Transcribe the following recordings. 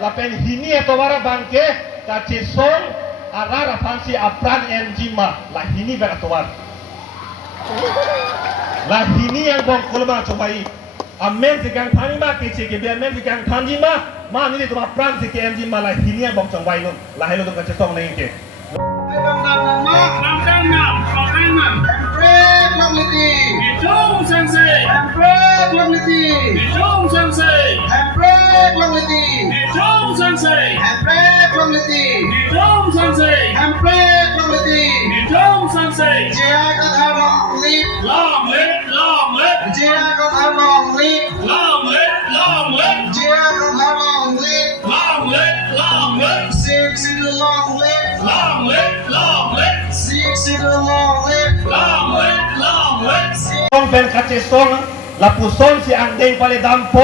lapen hini atowara bangke kache song arara fansi apran enjima la hini ber atowar la hini yang bong kolma cobai amen segang thani ma kece ke be amen segang thanji ma ni tu apran se ke enjima la hini yang bong cobai non la helo tu kache song nei ke Song ben kache song lapu song si angdeng pale dampo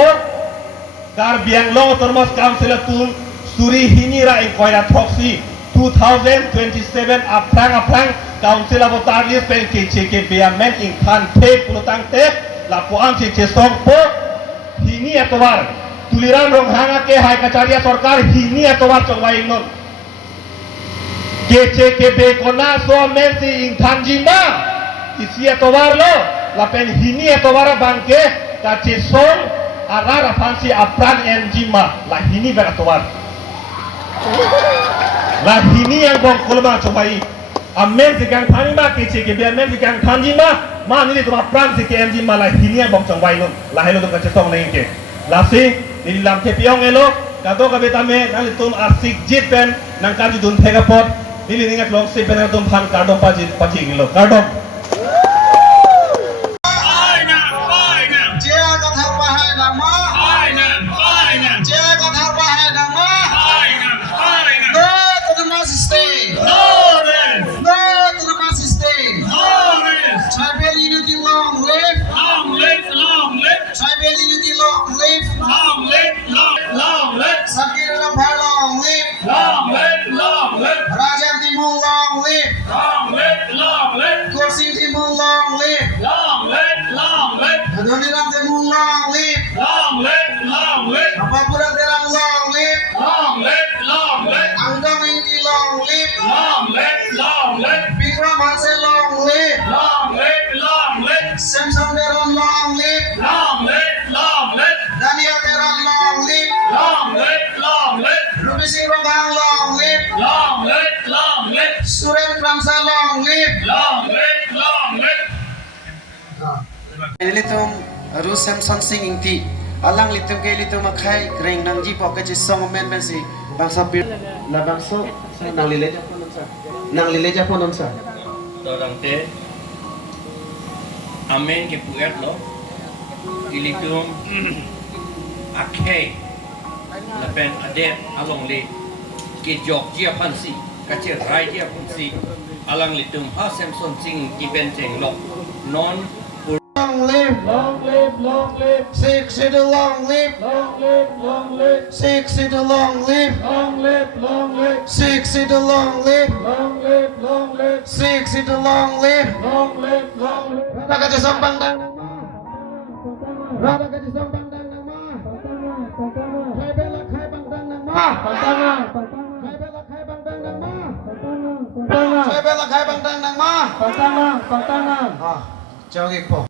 kar biang long termos council tun suri hinira in koira proxy 2027 aprang council abotar list pen kece ke biamen in kan te pulutang te lapu ang si che song po hini atowar tuliran rong hanga ke hai kacaria sorkar hini atowar chongwai non kece ke be kona so mensi in thanjima isi atowar lo lapen hini atowara bangke kache song arara fansi apran enjima la hini ber atowar la hini yang bong kolma cobai amen segang thani ma kece ke be amen segang thanjima ma ni tu apran se ke enjima la hini yang bong cobai non la helo tu kache song nei ke la si ni lamthe piong elo kato ka betame nali tum arsik jit pen nang kaju dun thega pot ni ningat long se pen tum phan kardom paji ngilo kardom Angtong Engti long live, Bikram Hase long live, Samson Deron long live, Dania Deron long live, Ruby Singh Rogang long live, Suren Pramsa long live. Litum Ru Samson Singh Engti alang litum ke litum akhai ring nangji poke ci song men si bangsa pir la bangso nang lileja ponon sa dorang te amen ke puet lo ilitum Akehai lapen adet along le ke jok dia pansi kache rai dia pansi alang litum ha Samson Singh ki ben teng lo non long live, six to the long live, six to the long live, six to the long live, six to the long live, Rada kaje sombang dang Rada kaje sombang dang ma Khai bela khai bang dang ma Khai bela khai bang dang ma Khai bela khai bang dang ma Chào kịp po